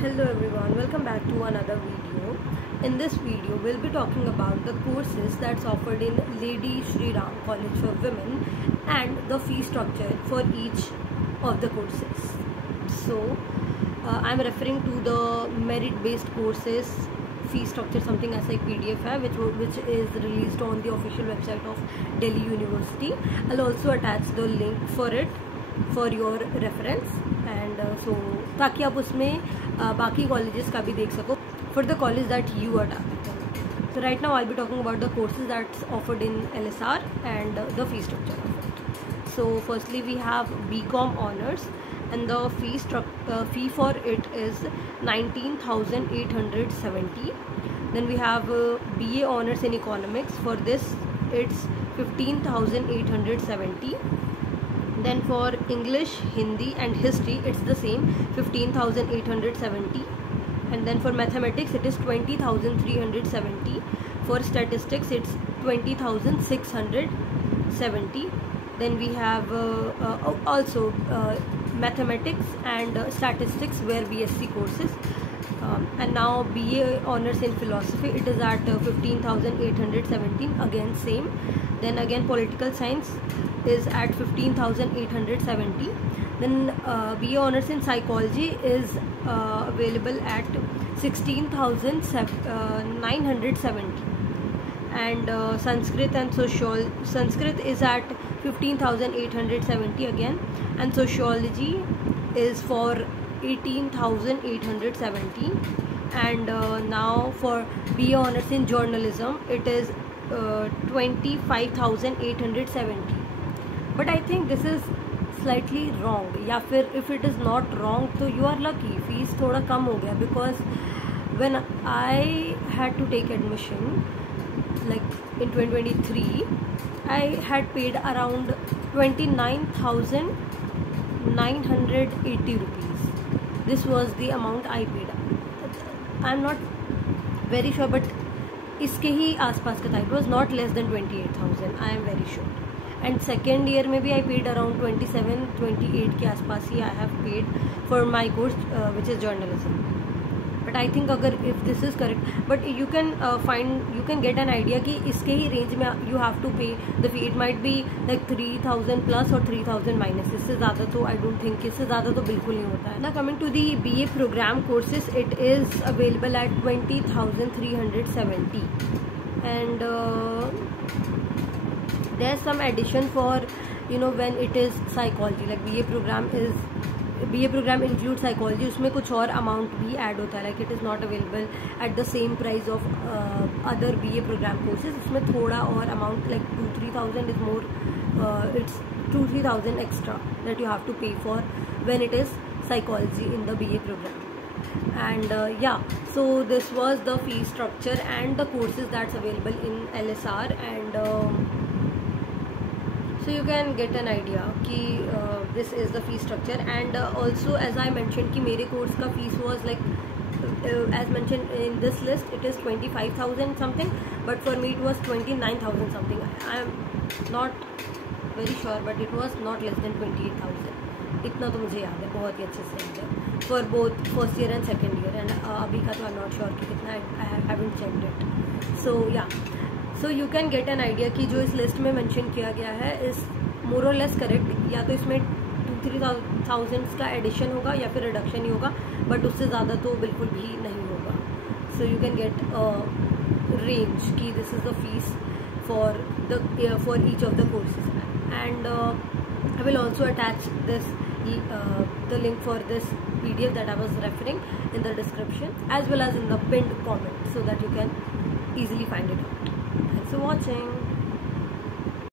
Hello everyone, welcome back to another video. In this video, we'll be talking about the courses that's offered in Lady Shri Ram College for Women and the fee structure for each of the courses. So, I'm referring to the merit-based courses fee structure, something as like PDF है, which is released on the official website of Delhi University. I'll also attach the link for it for your reference and so ताकि आप उसमें बाकी colleges का भी देख सको for the college that you are targeting. So right now I'll be talking about the courses that's offered in LSR and the fee structure of it. So firstly we have BCom honors and the fee for it is 19,870. Then we have BA honors in economics. For this it's 15,870. Then for English, Hindi and history it's the same 15,870. And then for mathematics it is 20,370. For statistics it's 20,670. Then we have also mathematics and statistics were BSc courses. And now BA honors in philosophy it is at 15,817, again same. Then again political science is at 15,870. Then BA honors in psychology is available at 16,970. And Sanskrit and Sanskrit is at 15,870 again, and sociology is for 18,870. And now for BA honors in journalism it is 25,870. But I think this is slightly wrong, या फिर if it is not wrong तो you are lucky, fees थोड़ा कम हो गया, because when I had to take admission like in 2023 I had paid around 29,980 rupees. This was the amount I paid. I'm not very sure but इसके ही आसपास का था. It was not less than 28,000. I am very sure. And second year में भी I paid around 27-28 के आसपास ही I have paid for my course which is journalism. But I think अगर if this is correct, but you can get an idea कि इसके ही range में you have to pay the fee. It might be like 3,000 plus or 3,000 minus. इससे ज़्यादा तो I don't think, इससे ज़्यादा तो बिल्कुल नहीं होता है. Now coming to the BA program courses, it is available at 20,370. And there's some addition for when it is psychology, like BA program includes psychology. उसमें कुछ और amount भी add होता है, like it is not available at the same price of other BA program courses. उसमें थोड़ा और amount like 2-3,000 is more. It's 2-3,000 extra that you have to pay for when it is psychology in the BA program. And so this was the fee structure and the courses that's available in LSR. And so you can get an idea कि this is the fee structure. And also as I mentioned कि मेरे course का fees was like as mentioned in this list it is 25,000 something, but for me it was 29,000 something. I am not very sure but it was not less than 28,000. इतना तो मुझे याद है, बहुत ही अच्छे से याद है, for both first year and second year. And अभी का तो I'm not sure कि कितना, I haven't checked it. So yeah, so you can get an idea कि जो इस लिस्ट में मेंशन किया गया है इस मोर और लेस करेक्ट. या तो इसमें 2-3,000 का एडिशन होगा या फिर रिडक्शन ही होगा, बट उससे ज़्यादा तो बिल्कुल भी नहीं होगा. So you can get range कि this is the fees for each of the courses. And I will also attach this the link for this PDF that I was referring in the description as well as in the pinned comment so that you can easily find it out. Thanks for watching.